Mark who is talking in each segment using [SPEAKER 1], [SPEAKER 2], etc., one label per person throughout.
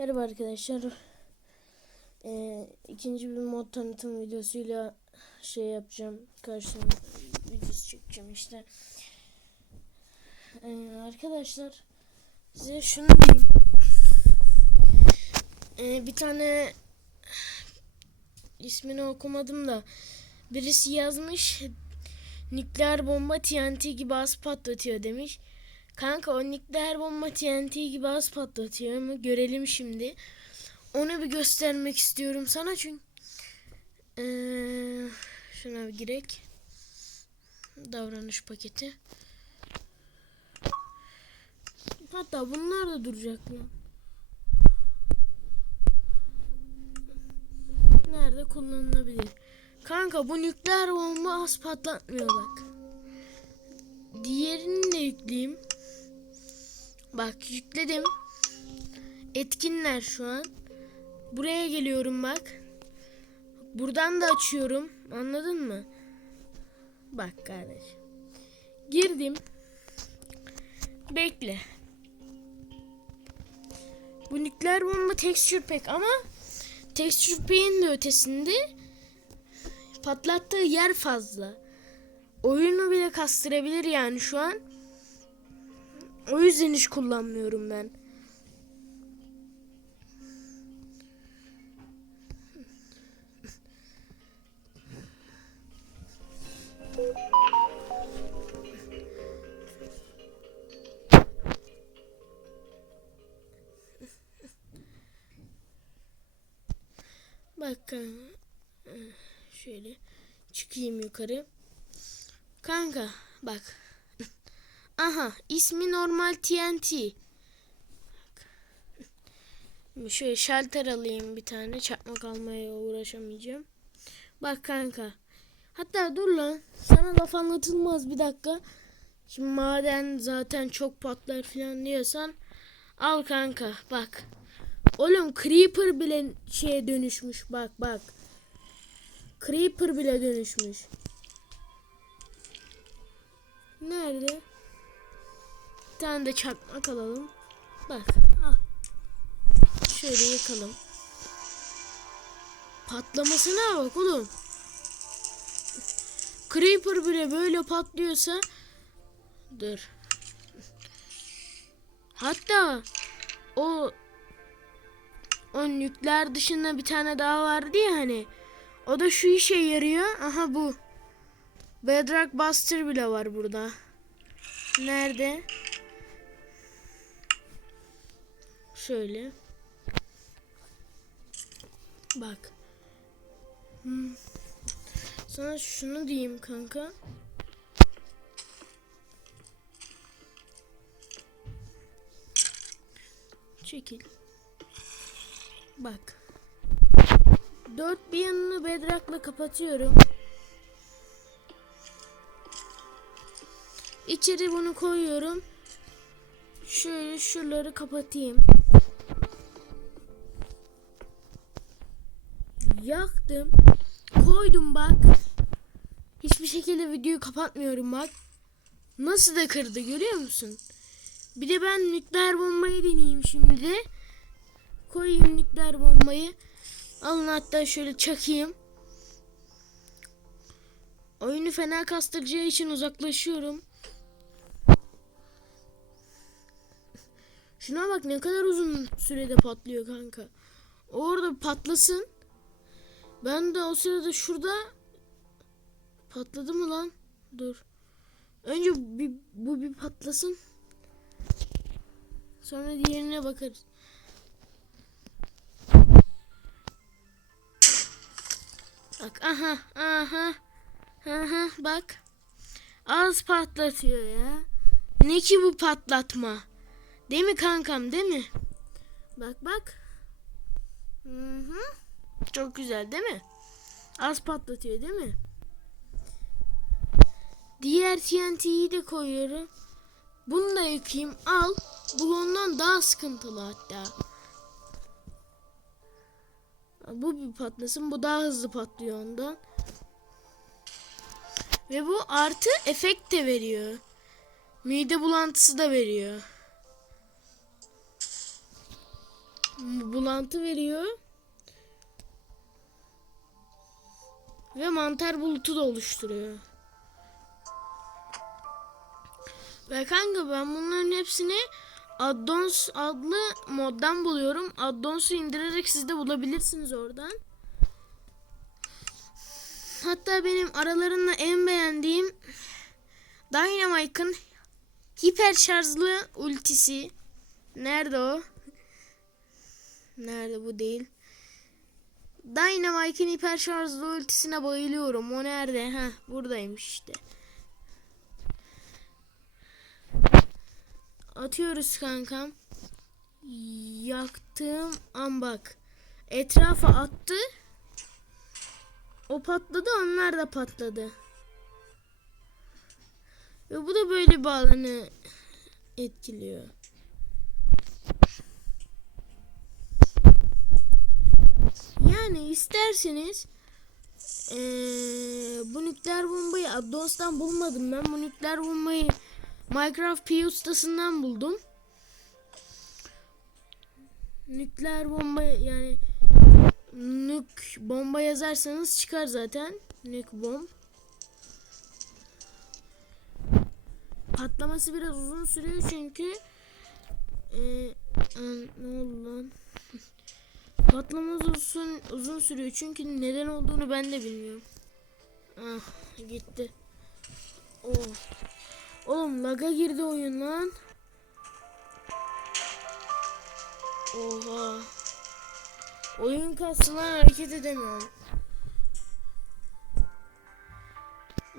[SPEAKER 1] Merhaba arkadaşlar. Ee, ikinci bir mod tanıtım videosuyla şey yapacağım. Karşına videosu çekeceğim işte. Ee, arkadaşlar size şunu diyeyim. Ee, bir tane ismini okumadım da birisi yazmış nükleer bomba TNT gibi az patlatıyor demiş. Kanka o nükleer bomba TNT gibi az patlatıyor mu? Görelim şimdi. Onu bir göstermek istiyorum sana çünkü. Ee, şuna bir girek. Davranış paketi. Hatta bunlar da duracak mı? Nerede kullanılabilir? Kanka bu nükleer bomba az patlatmıyor bak. Diğerini de yükleyeyim. Bak yükledim. Etkinler şu an. Buraya geliyorum bak. Buradan da açıyorum. Anladın mı? Bak kardeş. Girdim. Bekle. Bu nükleer bomba texture pack ama texture pack'in de ötesinde patlattığı yer fazla. Oyunu bile kastırabilir yani şu an. O yüzden hiç kullanmıyorum ben. Bak kanka. Şöyle çıkayım yukarı. Kanka bak. Aha ismi normal TNT. Şöyle şalter alayım bir tane. Çakmak almaya uğraşamayacağım. Bak kanka. Hatta dur lan. Sana laf anlatılmaz bir dakika. Şimdi maden zaten çok patlar falan diyorsan al kanka bak. Oğlum Creeper bile şeye dönüşmüş bak bak. Creeper bile dönüşmüş. Nerede? Tane de çakmak alalım. Bak. Al. Şöyle yakalım. Patlamasına bak oğlum. Creeper bile böyle patlıyorsa dur. Hatta o o nükleer dışında bir tane daha vardı ya hani. O da şu işe yarıyor. Aha bu. Bedrock Buster bile var burada. Nerede? Şöyle. Bak. Hmm. Sana şunu diyeyim kanka. Çekil. Bak. Dört bir yanını bedrock'la kapatıyorum. İçeri bunu koyuyorum. Şöyle şuraları kapatayım. Yaktım. Koydum bak. Hiçbir şekilde videoyu kapatmıyorum bak. Nasıl da kırdı görüyor musun? Bir de ben nükleer bombayı deneyeyim şimdi de. Koyayım nükleer bombayı. Alın hatta şöyle çakayım. Oyunu fena kastıracağı için uzaklaşıyorum. Şuna bak ne kadar uzun sürede patlıyor kanka. Orada patlasın. Ben de o sırada şurada patladı mı lan? Dur. Önce bir, bu bir patlasın. Sonra diğerine bakarız. Bak aha aha aha bak. Az patlatıyor ya. Ne ki bu patlatma? Değil mi kankam değil mi? Bak bak. Hı hı. Çok güzel değil mi? Az patlatıyor değil mi? Diğer TNT'yi de koyuyorum. Bunu da yıkayayım. Al. Bu ondan daha sıkıntılı hatta. Bu bir patlasın. Bu daha hızlı patlıyor ondan. Ve bu artı efekt de veriyor. Mide bulantısı da veriyor. bulantı veriyor. Ve mantar bulutu da oluşturuyor. Ve kanka ben bunların hepsini Addons adlı moddan buluyorum. Addons'u indirerek siz de bulabilirsiniz oradan. Hatta benim aralarında en beğendiğim Dynamite'ın hiper şarjlı ultisi. Nerede o? Nerede bu değil? Dynamite'ın hiper şarjlı ultisine bayılıyorum. O nerede? Ha, buradaymış işte. Atıyoruz kankam. Yaktığım an bak. Etrafa attı. O patladı onlar da patladı. Ve bu da böyle bir alanı etkiliyor. Yani isterseniz eee, bu nükleer bombayı Addons'tan bulmadım ben. Bu nükleer bombayı Minecraft P ustasından buldum. Nükleer bomba yani nük bomba yazarsanız çıkar zaten. Nük bomb. Patlaması biraz uzun sürüyor çünkü an- ne oldu lan? Patlaması uzun, uzun sürüyor çünkü neden olduğunu ben de bilmiyorum. Ah gitti. Oh. Oğlum laga girdi oyun lan. Oha. Oyun kastı lan hareket edemiyorum.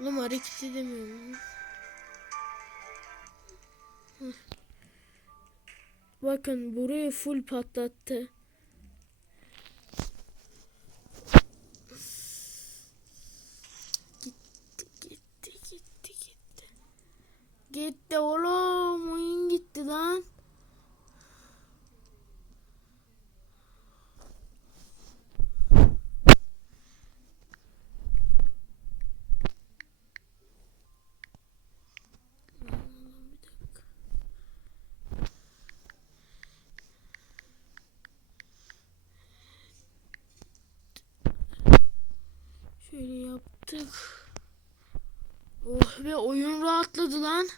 [SPEAKER 1] Oğlum hareket edemiyorum. Bakın burayı full patlattı. Gitti gitti gitti gitti. Gitti oğlum oyun gitti lan. Bir dakika. Şöyle yaptık. Oh ve rahatladı lan.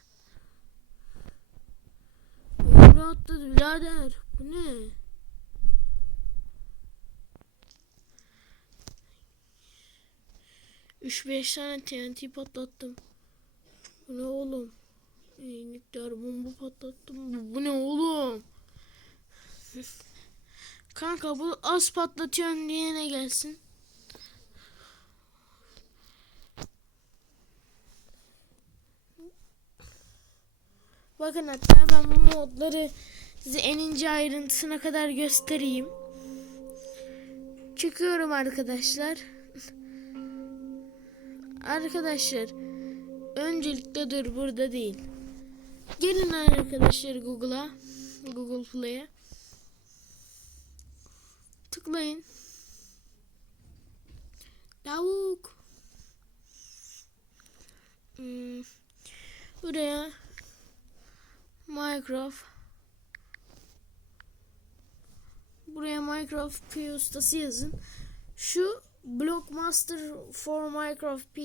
[SPEAKER 1] Oyun rahatladı birader. Bu ne? Üç beş tane TNT patlattım. Bu ne oğlum? Ey, nükleer bomba patlattım. Bu, bu ne oğlum? Kanka bu az patlatıyorsun diye ne gelsin? Bakın hatta ben bu modları size en ince ayrıntısına kadar göstereyim. Çıkıyorum arkadaşlar. Arkadaşlar öncelikle dur burada değil. Gelin arkadaşlar Google'a. Google Play'e. Tıklayın. Tavuk. Hmm. Buraya Minecraft Buraya Minecraft P ustası yazın. Şu Blockmaster for Minecraft P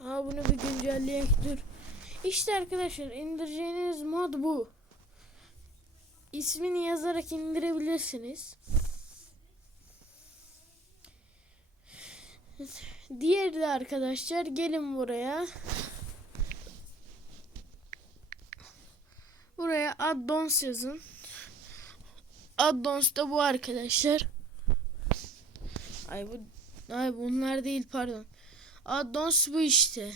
[SPEAKER 1] Aa bunu bir güncelleyek dur. İşte arkadaşlar indireceğiniz mod bu. İsmini yazarak indirebilirsiniz. Diğeri de arkadaşlar gelin buraya. Buraya addons yazın. Addons da bu arkadaşlar. Ay bu ay bunlar değil pardon. Addons bu işte.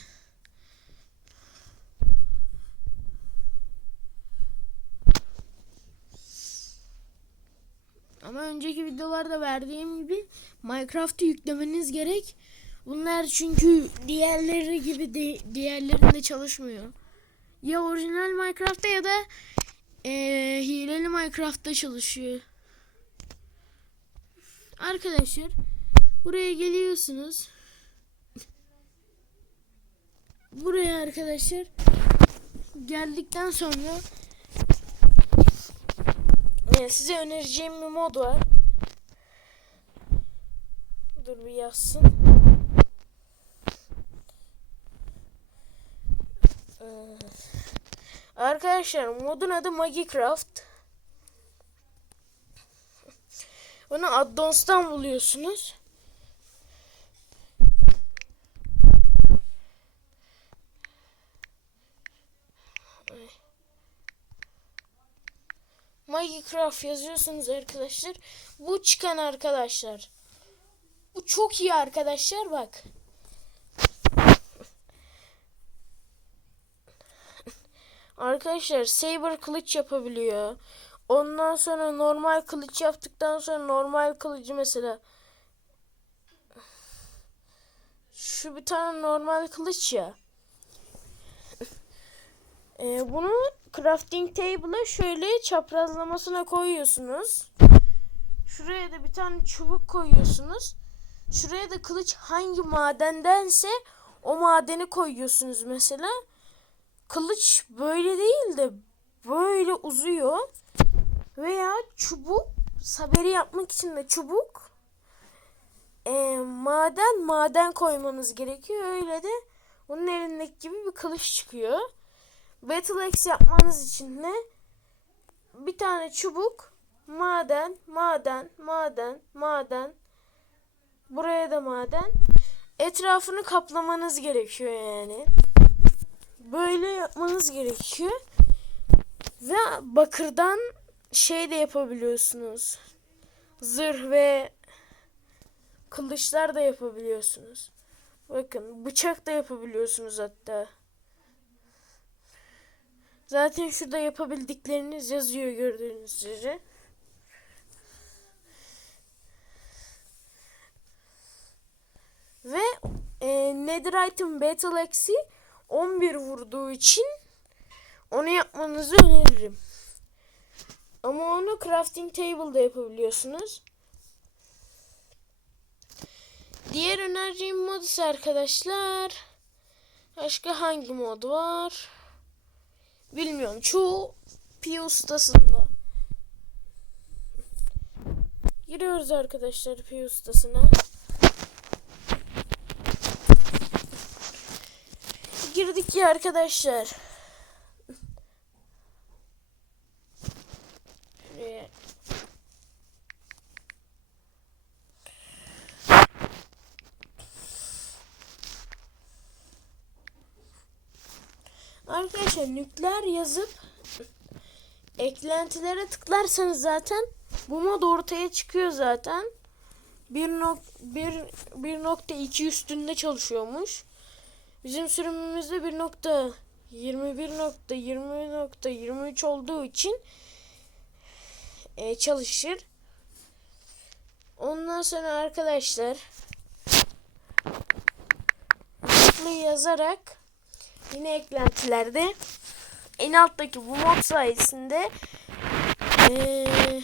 [SPEAKER 1] Ama önceki videolarda verdiğim gibi Minecraft'ı yüklemeniz gerek. Bunlar çünkü diğerleri gibi de, diğerlerinde çalışmıyor. Ya orijinal Minecraft'ta ya da eee, hileli Minecraft'ta çalışıyor. Arkadaşlar buraya geliyorsunuz. Buraya arkadaşlar geldikten sonra size önereceğim bir mod var. Dur bir yazsın. Ee, arkadaşlar modun adı Magicraft. Bunu Addons'tan buluyorsunuz. Magicraft yazıyorsunuz arkadaşlar. Bu çıkan arkadaşlar. Bu çok iyi arkadaşlar bak. Arkadaşlar saber kılıç yapabiliyor. Ondan sonra normal kılıç yaptıktan sonra normal kılıcı mesela şu bir tane normal kılıç ya. Ee, bunu crafting table'a şöyle çaprazlamasına koyuyorsunuz. Şuraya da bir tane çubuk koyuyorsunuz. Şuraya da kılıç hangi madendense o madeni koyuyorsunuz mesela. Kılıç böyle değil de böyle uzuyor. Veya çubuk saberi yapmak için de çubuk e, maden maden koymanız gerekiyor. Öyle de onun elindeki gibi bir kılıç çıkıyor. Battle Axe yapmanız için de bir tane çubuk maden maden maden maden buraya da maden etrafını kaplamanız gerekiyor yani. Böyle yapmanız gerekiyor. Ve bakırdan şey de yapabiliyorsunuz. Zırh ve kılıçlar da yapabiliyorsunuz. Bakın bıçak da yapabiliyorsunuz hatta. Zaten şurada yapabildikleriniz yazıyor gördüğünüz üzere. Ve e, Netherite'ın Battle Axe'i 11 vurduğu için onu yapmanızı öneririm. Ama onu crafting table'da yapabiliyorsunuz. Diğer önereceğim mod ise arkadaşlar. Başka hangi mod var? Bilmiyorum. Çoğu pi ustasında. Giriyoruz arkadaşlar pi ustasına. Girdik ya arkadaşlar. Şuraya. Arkadaşlar nükleer yazıp eklentilere tıklarsanız zaten bu mod ortaya çıkıyor zaten. 1.2 üstünde çalışıyormuş. Bizim sürümümüzde 1.21.20.23 olduğu için e, çalışır. Ondan sonra arkadaşlar yazarak yine eklentilerde en alttaki bu mod sayesinde ee,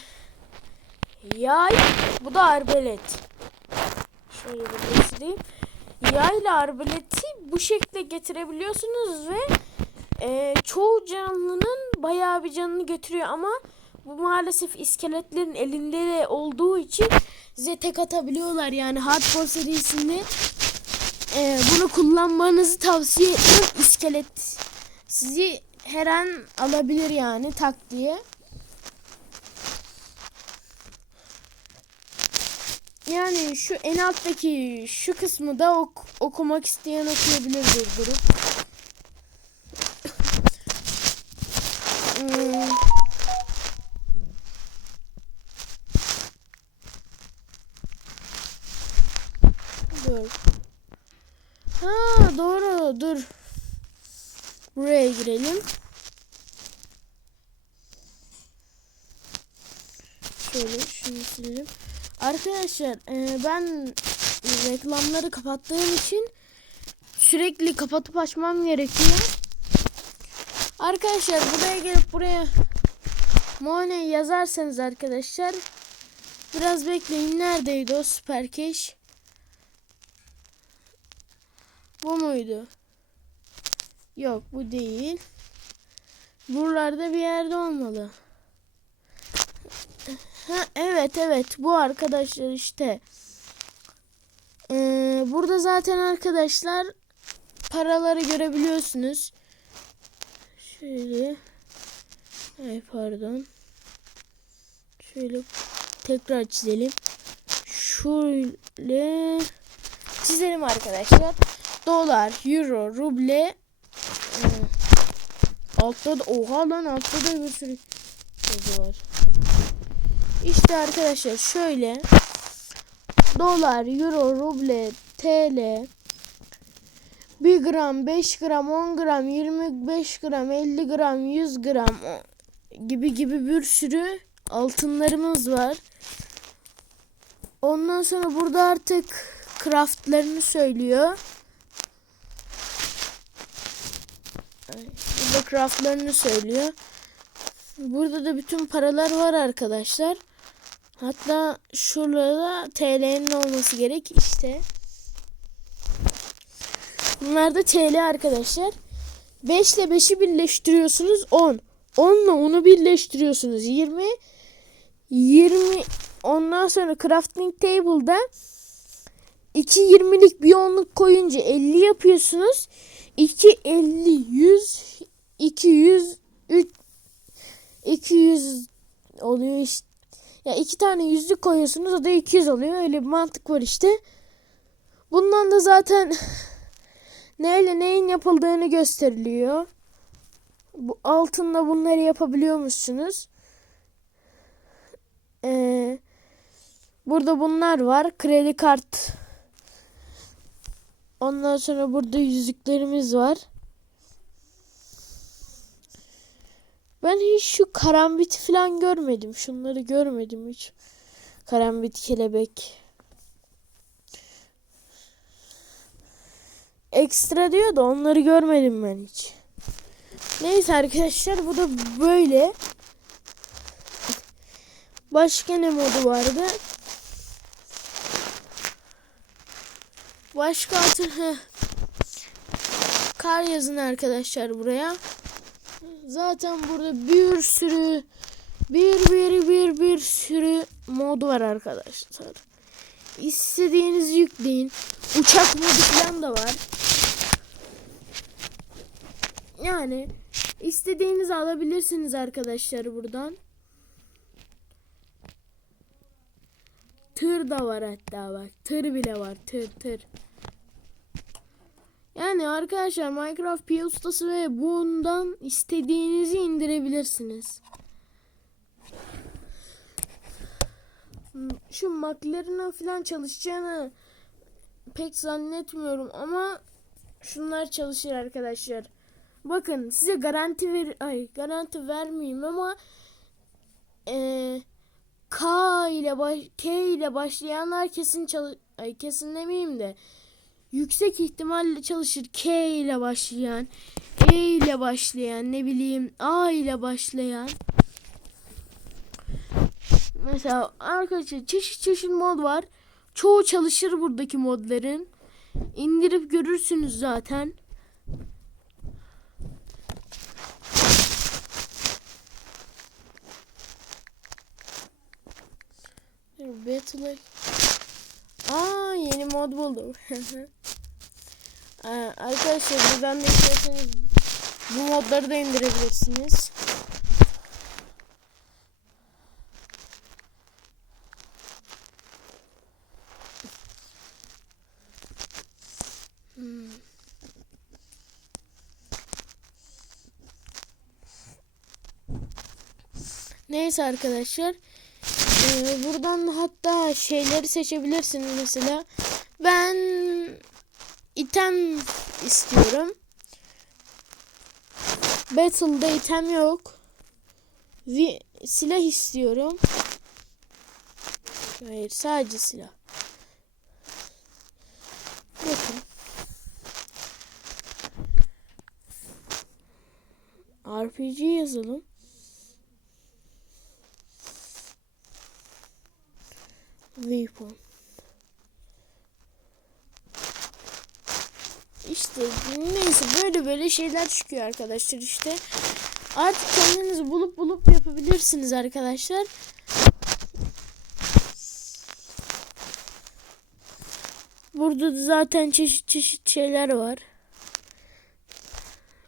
[SPEAKER 1] yay bu da arbelet şöyle bir göstereyim yay ile arbeleti bu şekilde getirebiliyorsunuz ve e, çoğu canlının bayağı bir canını götürüyor ama bu maalesef iskeletlerin elinde de olduğu için size tek atabiliyorlar yani hardcore serisinde e, bunu kullanmanızı tavsiye ederim iskelet sizi her an alabilir yani tak diye. Yani şu en alttaki şu kısmı da ok okumak isteyen okuyabilir durdurup. hmm. Dur. Ha doğru dur. Buraya girelim. Şöyle şunu silelim. Arkadaşlar e, ben reklamları kapattığım için sürekli kapatıp açmam gerekiyor. Arkadaşlar buraya gelip buraya Mone yazarsanız arkadaşlar biraz bekleyin. Neredeydi o süper cash? Bu muydu? Yok bu değil. Buralarda bir yerde olmalı. Evet evet bu arkadaşlar işte. Ee, burada zaten arkadaşlar paraları görebiliyorsunuz. Şöyle. Ay pardon. Şöyle tekrar çizelim. Şöyle çizelim arkadaşlar. Dolar, euro, ruble. Ee, altta da oha lan altta da bir sürü yazı var. İşte arkadaşlar şöyle dolar, euro, ruble, TL 1 gram, 5 gram, 10 gram, 25 gram, 50 gram, 100 gram gibi gibi bir sürü altınlarımız var. Ondan sonra burada artık craftlarını söylüyor. Burada craftlarını söylüyor. Burada da bütün paralar var arkadaşlar. Hatta şurada TL'nin olması gerek işte. Bunlar da TL arkadaşlar. 5 ile 5'i birleştiriyorsunuz 10. 10 ile 10'u birleştiriyorsunuz 20. 20 ondan sonra crafting table'da 2 20'lik bir onluk koyunca 50 yapıyorsunuz. 2 50 100 200 3 200 oluyor işte. Ya iki tane yüzlük koyuyorsunuz o da 200 oluyor. Öyle bir mantık var işte. Bundan da zaten neyle neyin yapıldığını gösteriliyor. Bu altınla bunları yapabiliyor musunuz? Ee, burada bunlar var. Kredi kart. Ondan sonra burada yüzüklerimiz var. Ben hiç şu karambit falan görmedim. Şunları görmedim hiç. Karambit kelebek. Ekstra diyor da onları görmedim ben hiç. Neyse arkadaşlar bu da böyle. Başka ne modu vardı? Başka atı heh. Kar yazın arkadaşlar buraya. Zaten burada bir sürü bir bir bir bir sürü mod var arkadaşlar. İstediğinizi yükleyin. Uçak modu falan da var. Yani istediğinizi alabilirsiniz arkadaşlar buradan. Tır da var hatta bak. Tır bile var. Tır tır. Yani arkadaşlar Minecraft Pi ustası ve bundan istediğinizi indirebilirsiniz. Şu McLaren'ın falan çalışacağını pek zannetmiyorum ama şunlar çalışır arkadaşlar. Bakın size garanti ver ay garanti vermeyeyim ama eee K ile baş, K ile başlayanlar kesin çalış ay kesin demeyeyim de yüksek ihtimalle çalışır K ile başlayan, E ile başlayan, ne bileyim A ile başlayan. Mesela arkadaşlar çeşit çeşit mod var. Çoğu çalışır buradaki modların. İndirip görürsünüz zaten. Battle Aa yeni mod buldum. Arkadaşlar buradan da isterseniz bu modları da indirebilirsiniz. Hmm. Neyse arkadaşlar. Ee, buradan hatta şeyleri seçebilirsiniz mesela. Ben item istiyorum. Battle'da item yok. Vi silah istiyorum. Hayır sadece silah. Bakın. RPG yazalım. böyle şeyler çıkıyor arkadaşlar işte. Artık kendiniz bulup bulup yapabilirsiniz arkadaşlar. Burada da zaten çeşit çeşit şeyler var.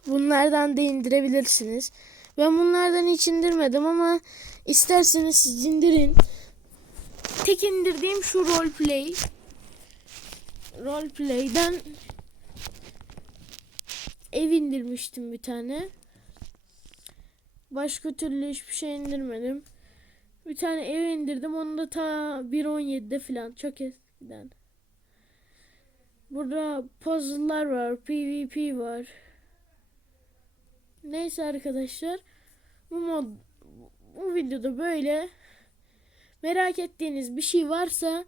[SPEAKER 1] Bunlardan da indirebilirsiniz. Ben bunlardan hiç indirmedim ama isterseniz siz indirin. Tek indirdiğim şu roleplay. Roleplay'den ev indirmiştim bir tane. Başka türlü hiçbir şey indirmedim. Bir tane ev indirdim. Onu da ta 1.17'de falan. Çok eskiden. Burada puzzle'lar var. PvP var. Neyse arkadaşlar. Bu mod bu videoda böyle. Merak ettiğiniz bir şey varsa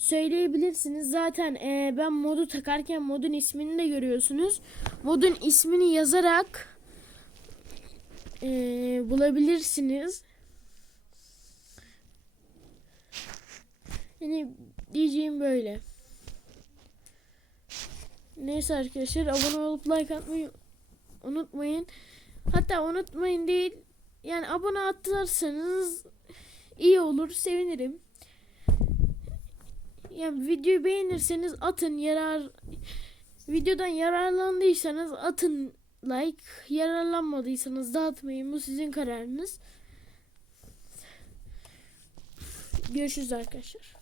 [SPEAKER 1] söyleyebilirsiniz. Zaten eee, ben modu takarken modun ismini de görüyorsunuz. Modun ismini yazarak eee, bulabilirsiniz. Yani diyeceğim böyle. Neyse arkadaşlar abone olup like atmayı unutmayın. Hatta unutmayın değil. Yani abone atarsanız iyi olur sevinirim. Yani videoyu beğenirseniz atın yarar videodan yararlandıysanız atın like yararlanmadıysanız da atmayın bu sizin kararınız. Görüşürüz arkadaşlar.